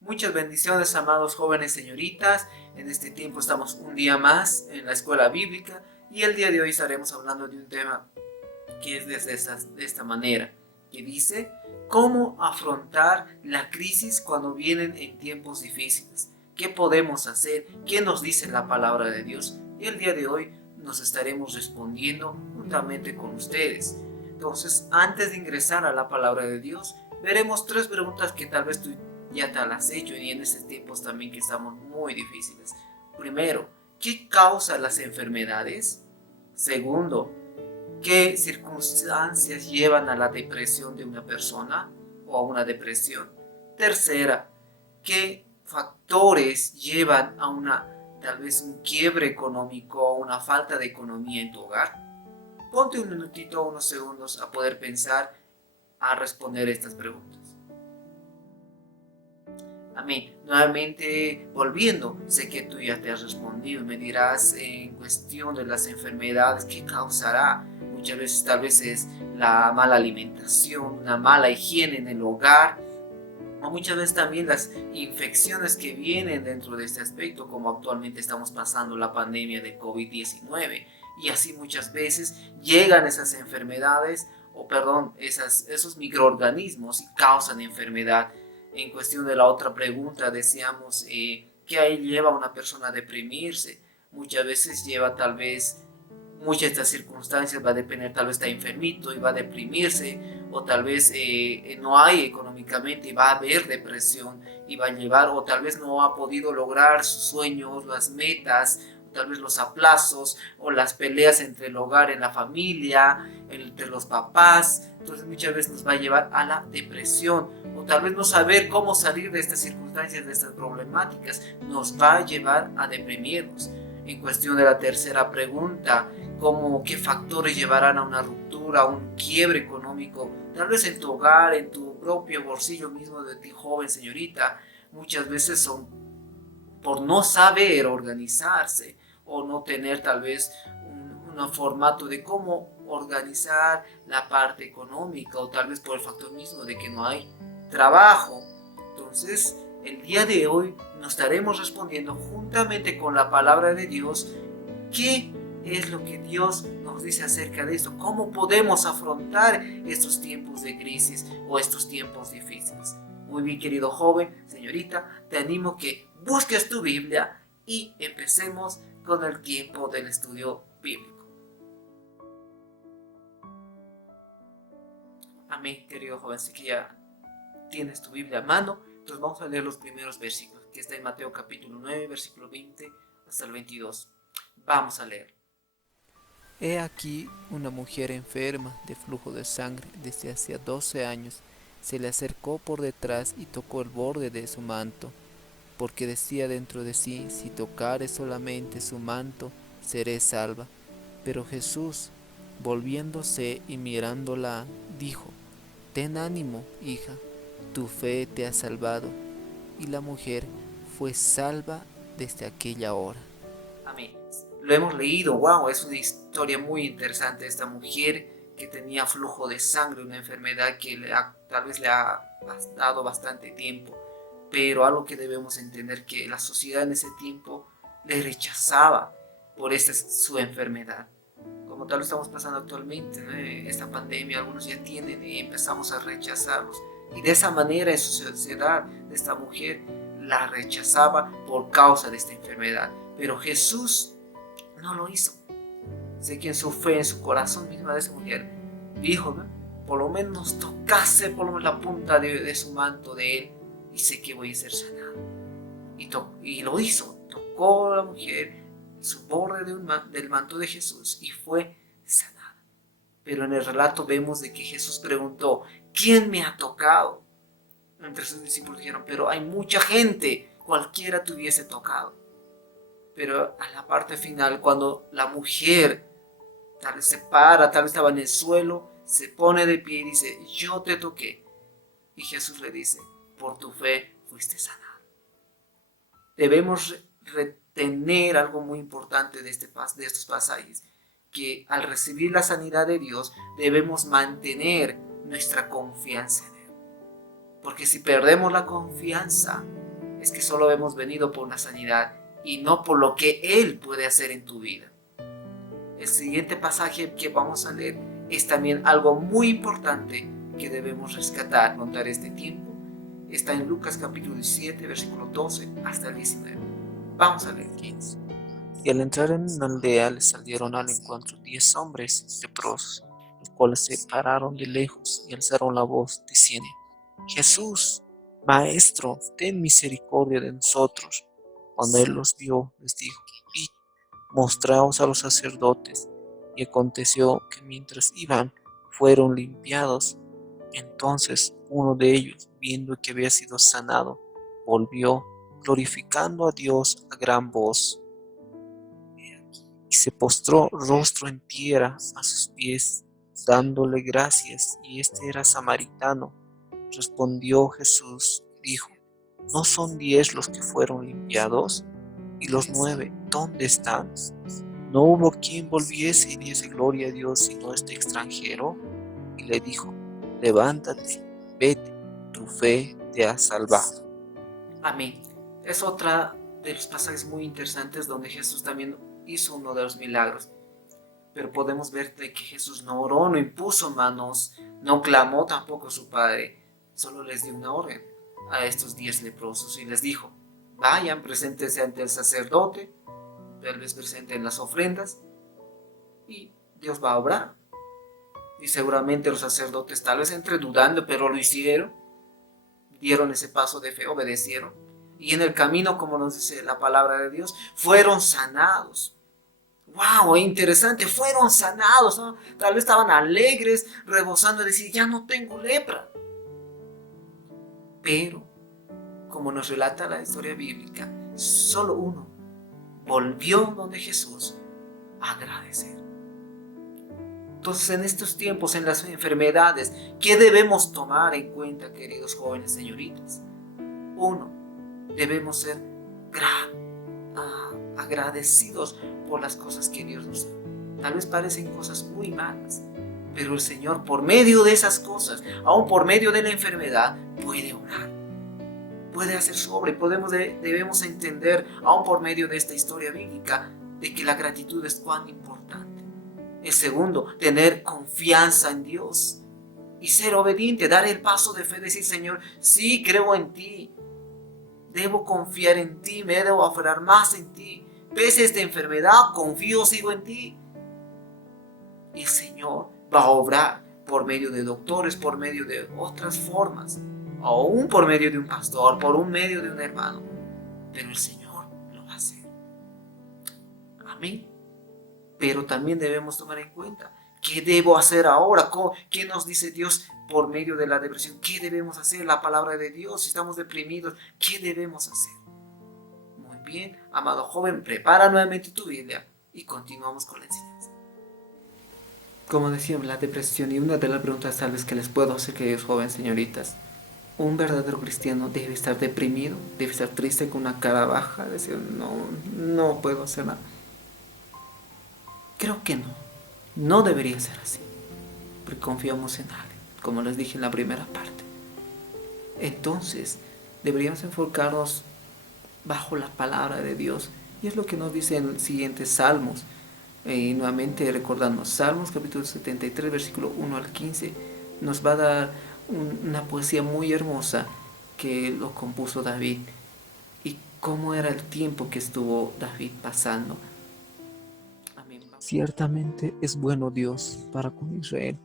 Muchas bendiciones, amados jóvenes señoritas. En este tiempo estamos un día más en la escuela bíblica y el día de hoy estaremos hablando de un tema que es de esta manera, que dice cómo afrontar la crisis cuando vienen en tiempos difíciles. ¿Qué podemos hacer? ¿Qué nos dice la palabra de Dios? Y el día de hoy nos estaremos respondiendo juntamente con ustedes. Entonces, antes de ingresar a la palabra de Dios, veremos tres preguntas que tal vez tú ya te las has hecho y en estos tiempos también que estamos muy difíciles. Primero, ¿qué causa las enfermedades? Segundo, ¿qué circunstancias llevan a la depresión de una persona o a una depresión? Tercera, ¿qué factores llevan a tal vez un quiebre económico o una falta de economía en tu hogar? Ponte un minutito o unos segundos a poder pensar a responder estas preguntas. Amén. Nuevamente volviendo, sé que tú ya te has respondido, me dirás en cuestión de las enfermedades, ¿qué causará? Muchas veces tal vez es la mala alimentación, una mala higiene en el hogar, o muchas veces también las infecciones que vienen dentro de este aspecto, como actualmente estamos pasando la pandemia de COVID-19, y así muchas veces llegan esas enfermedades, esos microorganismos y causan enfermedad. En cuestión de la otra pregunta, decíamos que ahí lleva a una persona a deprimirse. Muchas veces lleva tal vez, muchas de estas circunstancias va a depender, tal vez está enfermito y va a deprimirse, o tal vez no hay económicamente y va a haber depresión y va a llevar, o tal vez no ha podido lograr sus sueños, las metas, tal vez los aplazos o las peleas entre el hogar, en la familia, entre los papás. Entonces muchas veces nos va a llevar a la depresión, o tal vez no saber cómo salir de estas circunstancias, de estas problemáticas, nos va a llevar a deprimirnos. En cuestión de la tercera pregunta, como qué factores llevarán a una ruptura, a un quiebre económico, tal vez en tu hogar, en tu propio bolsillo mismo de ti, joven señorita, muchas veces son por no saber organizarse o no tener tal vez un formato de cómo organizar la parte económica, o tal vez por el factor mismo de que no hay trabajo. Entonces, el día de hoy nos estaremos respondiendo juntamente con la palabra de Dios qué es lo que Dios nos dice acerca de esto, cómo podemos afrontar estos tiempos de crisis o estos tiempos difíciles. Muy bien, querido joven, señorita, te animo que busques tu Biblia y empecemos con el tiempo del estudio bíblico. Amén, querido joven, sé que ya tienes tu Biblia a mano, entonces vamos a leer los primeros versículos, que está en Mateo capítulo 9, versículo 20 hasta el 22. Vamos a leer. He aquí una mujer enferma de flujo de sangre desde hacía 12 años. Se le acercó por detrás y tocó el borde de su manto, porque decía dentro de sí: si tocare solamente su manto, seré salva. Pero Jesús, volviéndose y mirándola, dijo: ten ánimo, hija, tu fe te ha salvado. Y la mujer fue salva desde aquella hora. Amén. Lo hemos leído, wow, es una historia muy interesante. Esta mujer que tenía flujo de sangre, una enfermedad que tal vez le ha dado bastante tiempo, pero algo que debemos entender, que la sociedad en ese tiempo le rechazaba por su enfermedad. Como tal lo estamos pasando actualmente, ¿no? Esta pandemia, algunos ya tienen y empezamos a rechazarlos. Y de esa manera en su sociedad, esta mujer la rechazaba por causa de esta enfermedad. Pero Jesús no lo hizo. Sé que en su fe, en su corazón misma de esa mujer, dijo, ¿no? Por lo menos tocase por lo menos la punta de su manto de él y sé que voy a ser sanado. Y lo hizo, tocó a la mujer su borde del manto de Jesús y fue sanada. Pero en el relato vemos de que Jesús preguntó: ¿quién me ha tocado? Entre sus discípulos dijeron: pero hay mucha gente, cualquiera te hubiese tocado. Pero a la parte final, cuando la mujer tal vez se para, tal vez estaba en el suelo, se pone de pie y dice: yo te toqué. Y Jesús le dice: por tu fe fuiste sanado. Debemos tener algo muy importante de estos pasajes, que al recibir la sanidad de Dios debemos mantener nuestra confianza en Él. Porque si perdemos la confianza, es que solo hemos venido por una sanidad y no por lo que Él puede hacer en tu vida. El siguiente pasaje que vamos a leer es también algo muy importante que debemos rescatar, notar este tiempo. Está en Lucas capítulo 17, versículo 12 hasta el 19. Vamos a leer 15. Y al entrar en una aldea le salieron al encuentro 10 hombres leprosos, los cuales se pararon de lejos y alzaron la voz, diciendo: Jesús, Maestro, ten misericordia de nosotros. Cuando él los vio, les dijo: Id, mostraos a los sacerdotes. Y aconteció que mientras iban, fueron limpiados. Entonces uno de ellos, viendo que había sido sanado, volvió, glorificando a Dios a gran voz, y se postró rostro en tierra a sus pies, dándole gracias. Y este era samaritano. Respondió Jesús y dijo: ¿No son 10 los que fueron limpiados? ¿Y los 9 dónde están? ¿No hubo quien volviese y diese gloria a Dios sino este extranjero? Y le dijo: levántate, vete, tu fe te ha salvado. Amén. Es otra de los pasajes muy interesantes donde Jesús también hizo uno de los milagros. Pero podemos ver de que Jesús no oró, no impuso manos, no clamó tampoco a su Padre. Solo les dio una orden a estos 10 leprosos y les dijo: vayan, preséntense ante el sacerdote, tal vez presenten las ofrendas y Dios va a obrar. Y seguramente los sacerdotes, tal vez entre dudando, pero lo hicieron, dieron ese paso de fe, obedecieron. Y en el camino, como nos dice la palabra de Dios, fueron sanados. ¡Wow! Interesante, fueron sanados, ¿no? Tal vez estaban alegres, rebosando, de decir: ya no tengo lepra. Pero, como nos relata la historia bíblica, solo uno volvió donde Jesús a agradecer. Entonces, en estos tiempos, en las enfermedades, ¿qué debemos tomar en cuenta, queridos jóvenes, señoritas? Uno, debemos ser agradecidos por las cosas que Dios nos da. Tal vez parecen cosas muy malas, pero el Señor, por medio de esas cosas, aún por medio de la enfermedad, puede orar, puede hacer su obra. Y debemos entender, aún por medio de esta historia bíblica, de que la gratitud es cuán importante. El segundo, tener confianza en Dios y ser obediente, dar el paso de fe, decir: Señor, sí creo en ti, debo confiar en ti, me debo aferrar más en ti. Pese a esta enfermedad, confío, sigo en ti. Y el Señor va a obrar por medio de doctores, por medio de otras formas, aún por medio de un pastor, por medio de un hermano. Pero el Señor lo va a hacer. Amén. Pero también debemos tomar en cuenta: ¿qué debo hacer ahora? ¿Qué nos dice Dios por medio de la depresión? ¿Qué debemos hacer? La palabra de Dios. Si estamos deprimidos, ¿qué debemos hacer? Muy bien, amado joven, prepara nuevamente tu Biblia y continuamos con la enseñanza. Como decíamos, la depresión, y una de las preguntas tal vez que les puedo hacer, queridos jóvenes, señoritas: ¿un verdadero cristiano debe estar deprimido? ¿Debe estar triste con una cara baja? Decir: no puedo hacer nada. Creo que no debería ser así, porque confiamos en alguien, como les dije en la primera parte. Entonces, deberíamos enfocarnos bajo la palabra de Dios, y es lo que nos dice en los siguientes salmos. Nuevamente recordando, Salmos capítulo 73, versículo 1 al 15, nos va a dar una poesía muy hermosa que lo compuso David, y cómo era el tiempo que estuvo David pasando. Ciertamente es bueno Dios para con Israel,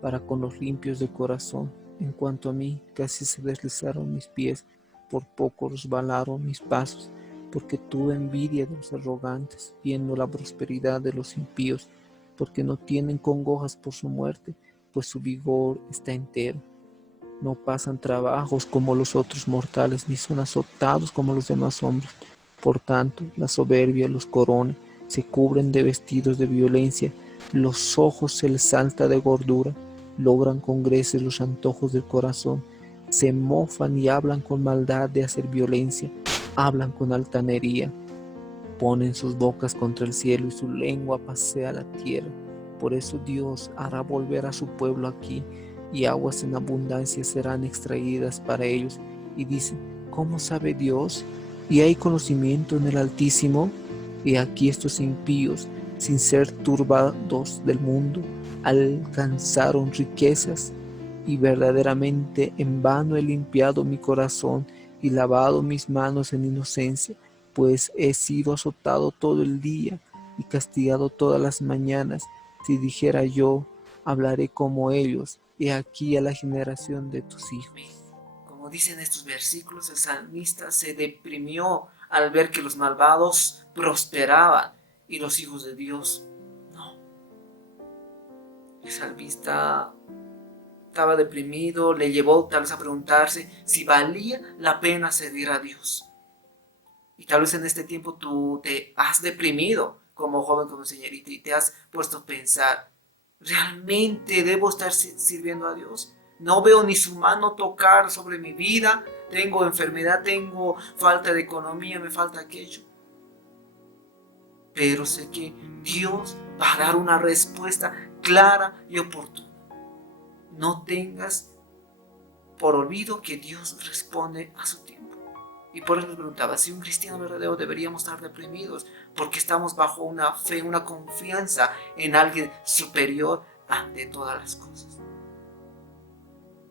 para con los limpios de corazón. En cuanto a mí, casi se deslizaron mis pies, por poco resbalaron mis pasos, porque tuve envidia de los arrogantes, viendo la prosperidad de los impíos, porque no tienen congojas por su muerte, pues su vigor está entero. No pasan trabajos como los otros mortales, ni son azotados como los demás hombres. Por tanto, la soberbia los corona, se cubren de vestidos de violencia, los ojos se les salta de gordura, logran con creces los antojos del corazón, se mofan y hablan con maldad de hacer violencia, hablan con altanería. ponen sus bocas contra el cielo y su lengua pasea la tierra. Por eso Dios hará volver a su pueblo aquí, y aguas en abundancia serán extraídas para ellos. Y dicen, ¿cómo sabe Dios? ¿Y hay conocimiento en el Altísimo? Y aquí estos impíos, sin ser turbados del mundo, alcanzaron riquezas, y verdaderamente en vano he limpiado mi corazón y lavado mis manos en inocencia, pues he sido azotado todo el día y castigado todas las mañanas. Si dijera yo, hablaré como ellos, he aquí a la generación de tus hijos. Como dicen estos versículos, el salmista se deprimió al ver que los malvados prosperaban y los hijos de Dios no. El salmista estaba deprimido, le llevó tal vez a preguntarse si valía la pena servir a Dios. Y tal vez en este tiempo tú te has deprimido como joven, como señorita, y te has puesto a pensar, ¿realmente debo estar sirviendo a Dios? No veo ni su mano tocar sobre mi vida, tengo enfermedad, tengo falta de economía, me falta aquello. Pero sé que Dios va a dar una respuesta clara y oportuna. No tengas por olvido que Dios responde a su tiempo. Y por eso me preguntaba, si un cristiano verdadero deberíamos estar deprimidos porque estamos bajo una fe, una confianza en alguien superior ante todas las cosas.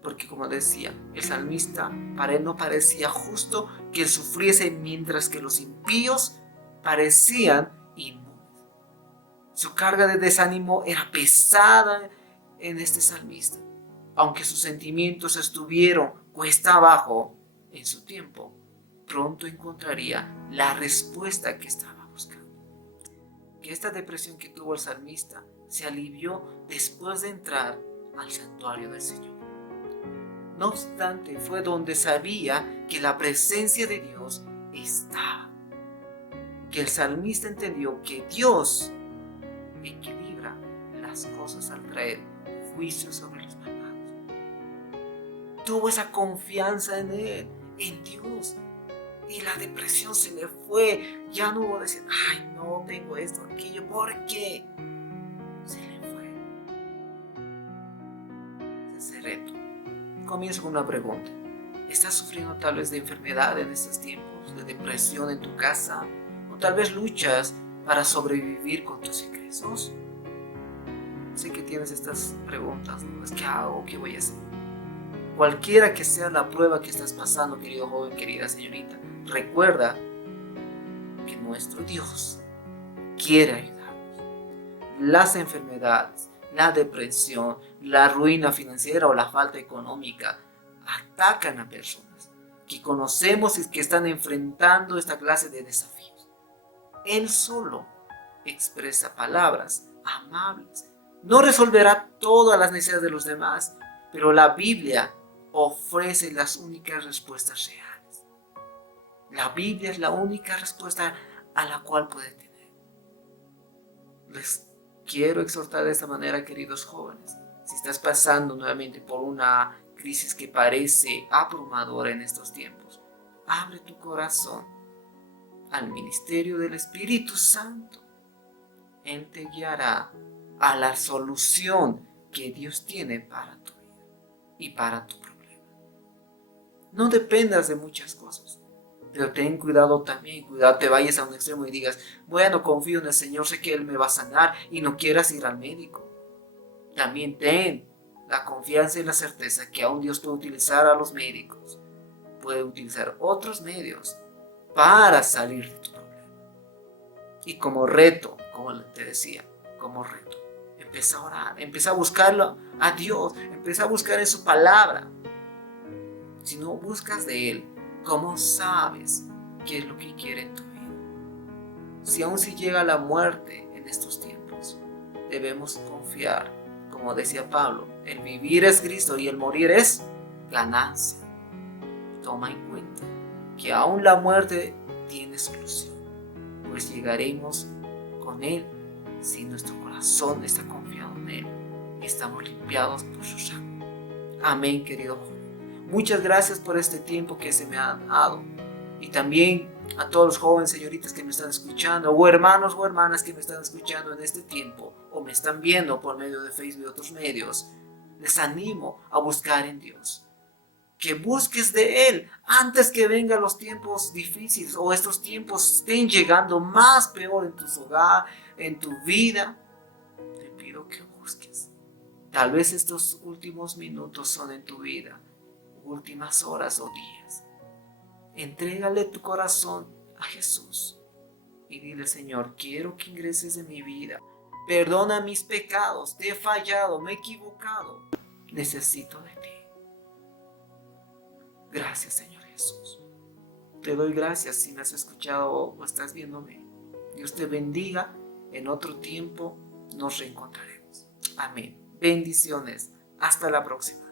Porque como decía, el salmista, para él no parecía justo que él sufriese mientras que los impíos parecían inmunes. Su carga de desánimo era pesada en este salmista. Aunque sus sentimientos estuvieron cuesta abajo en su tiempo, pronto encontraría la respuesta que estaba buscando. Que esta depresión que tuvo el salmista se alivió después de entrar al santuario del Señor. No obstante, fue donde sabía que la presencia de Dios estaba. Que el salmista entendió que Dios equilibra las cosas al traer juicio sobre los malvados. Tuvo esa confianza en Él, en Dios. Y la depresión se le fue. Ya no hubo decir, ay, no tengo esto, aquello. ¿Por qué? Se le fue. Ese reto. Comienzo con una pregunta. ¿Estás sufriendo tal vez de enfermedad en estos tiempos? ¿De depresión en tu casa? ¿O tal vez luchas para sobrevivir con tus ingresos? Sé que tienes estas preguntas, ¿no? ¿Qué hago? ¿Qué voy a hacer? Cualquiera que sea la prueba que estás pasando, querido joven, querida señorita, recuerda que nuestro Dios quiere ayudarnos. Las enfermedades, la depresión, la ruina financiera o la falta económica atacan a personas que conocemos y que están enfrentando esta clase de desafíos. Él solo expresa palabras amables. No resolverá todas las necesidades de los demás, pero la Biblia ofrece las únicas respuestas reales. La Biblia es la única respuesta a la cual puede tener. Les quiero exhortar de esta manera, queridos jóvenes. Si estás pasando nuevamente por una crisis que parece abrumadora en estos tiempos, abre tu corazón al ministerio del Espíritu Santo. Él te guiará a la solución que Dios tiene para tu vida y para tu problema. No dependas de muchas cosas, pero ten cuidado también, cuidado, te vayas a un extremo y digas, bueno, confío en el Señor, sé que Él me va a sanar y no quieras ir al médico. También ten la confianza y la certeza que aún Dios puede utilizar a los médicos, puede utilizar otros medios para salir de tu problema. Y como reto, como te decía, como reto, empieza a orar, empieza a buscarlo a Dios, empieza a buscar en su palabra. Si no buscas de Él, ¿cómo sabes qué es lo que quiere en tu vida? Si aún si llega la muerte en estos tiempos, debemos confiar, como decía Pablo, el vivir es Cristo y el morir es ganancia. Toma en cuenta que aún la muerte tiene solución, pues llegaremos con Él si nuestro corazón está confiado en Él y estamos limpiados por su sangre. Amén, querido joven. Muchas gracias por este tiempo que se me ha dado. Y también A todos los jóvenes, señoritas que me están escuchando, o hermanos o hermanas que me están escuchando en este tiempo, o me están viendo por medio de Facebook y otros medios, les animo a buscar en Dios. Que busques de Él antes que vengan los tiempos difíciles o estos tiempos estén llegando más peor en tu hogar, en tu vida. Te pido que busques. Tal vez estos últimos minutos son en tu vida, últimas horas o días. Entrégale tu corazón a Jesús y dile: Señor, quiero que ingreses en mi vida. Perdona mis pecados, te he fallado, me he equivocado. Necesito de ti. Gracias, Señor Jesús. Te doy gracias si me has escuchado o estás viéndome. Dios te bendiga. En otro tiempo nos reencontraremos. Amén. Bendiciones. Hasta la próxima.